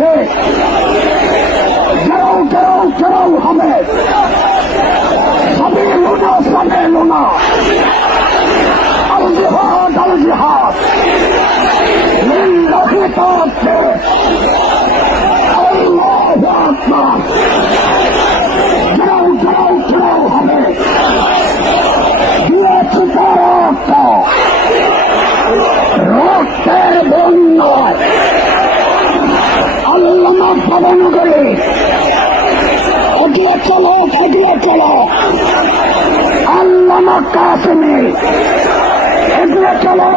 বলছে কেউ হবে সবই লুনা আল জিহাদ লিল্লাহি তাআলা আল্লাহু আকবার কেউ হবে দিয়েছি রক্তের বন্যায় আল্লামা ভবনগরে এগিয়ে চলো আল্লামা কাসেমে এগিয়ে চলো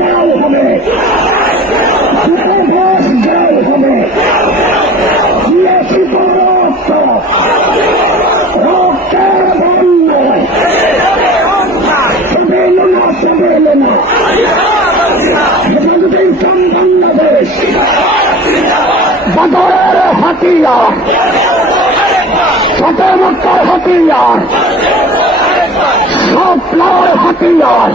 গাও হবে হবে দিয়েছি রক্তের বন্যায় বাংলাদেশ বদরের হাতিয়ার ছোট মক্কার হাতিয়ার স্বপ্নের হাতিয়ার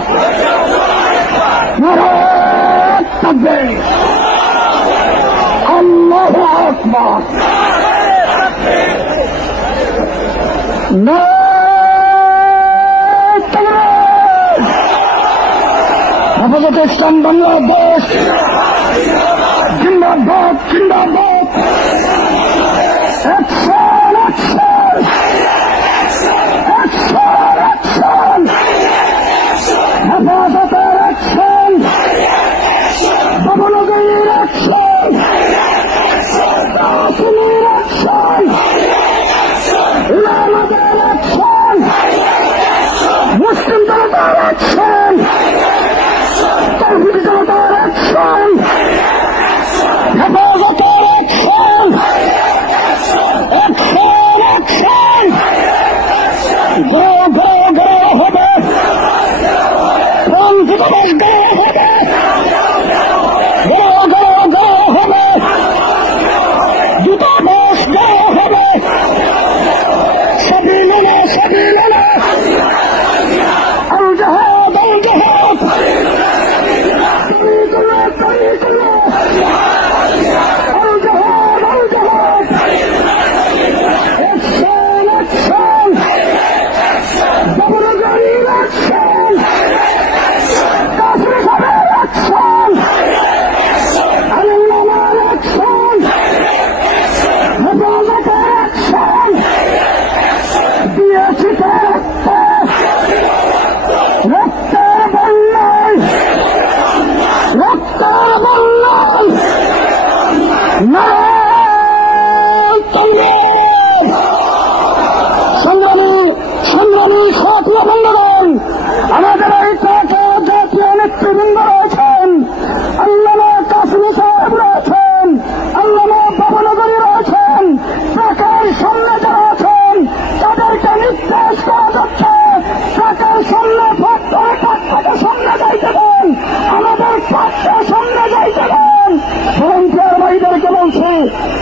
আল্লাহু আকবার হেফাজতে ইসলাম বাংলাদেশ জিন্দাবাদ অ্যাকশন হেফাজতের অ্যাকশন ভবনগরীর অ্যাকশন কাশ্মীর অ্যাকশন ইমামদের অ্যাকশন মুসলিম জনতার অ্যাকশন তৌহিদি জনতার অ্যাকশন হেফাজতের অ্যাকশন গ্রহ হবে পঞ্চদশ গ্রহ হবে গ্রহ হবে দূতাবাস গ্রহ হবে সাবিলুনা আল জাহাদ সংগ্রামী সাথী বন্ধুগণ, আমাদের এই জাতীয় নেতৃবৃন্দ রয়েছেন, আল্লামা কাসেমী সাহেব রয়েছেন, আল্লামা ভবনগরী রয়েছেন, ট্রাকের সামনে যারা আছেন তাদেরকে নির্দেশ করা যাচ্ছে ট্রাকের সামনে ট্রাকটাকে সামনে যাইতে দেন, আমাদের ট্রাকটা সামনে যাইতে দেন। ভলান্টিয়ার ভাইদেরকে বলছি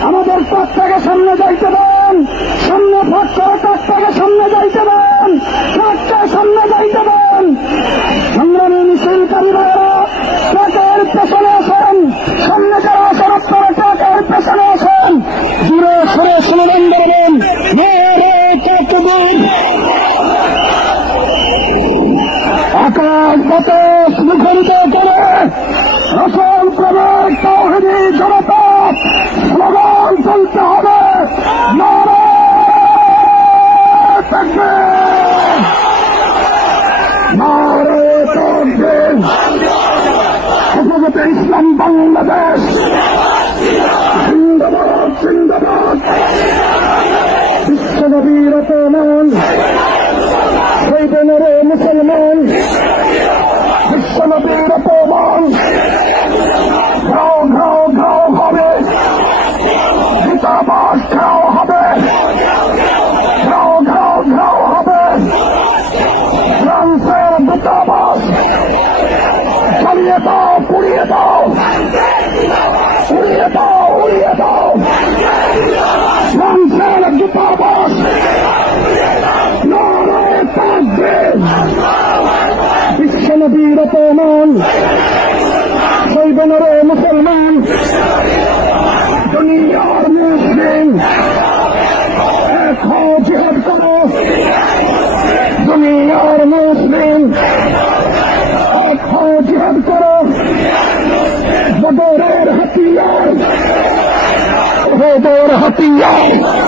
আমাদের ট্রাকটাকে সামনে যাইতে দেন, সামনে ফাঁক করে ট্রাকটাকে সামনে যাইতে দেন, ট্রাকটা সামনে যাইতে দেন। সংগ্রামী মিছিলকারীরা ট্রাকের পেছনে আসেন, সামনে যারা আছেন আপনারা ট্রাকের পেছনে আসেন, দূরে সরে স্লোগান দেবেন আকাশ বাতাস মুখরিত করে রসল প্রবেশ তাওহীদি জনতা স্লোগান চলতে হবে। নারায়ে তাকবীর, নারায়ে তাকবীর। হেফাজতে ইসলাম বাংলাদেশ জিন্দাবাদ জিন্দাবাদ। বিশ্বনবীর অপমান শহীদের মুসলমান, বিশ্বনবীর অপমান ঘাও ঘাও ঘাও হবে, দূতাবাস ঘাও হবে, ঘাও ঘাও ঘাও হবে। ফ্রান্সের দূতাবাস জ্বালিয়ে দাও, পুড়িয়ে দাও, উড়িয়ে দাও, উড়িয়ে দাও। ফ্রান্সের দূতাবাস নারায়ে তাকবীর। বিশ্বনবীর অপমান শহীদের মুসলমান হতিয়ার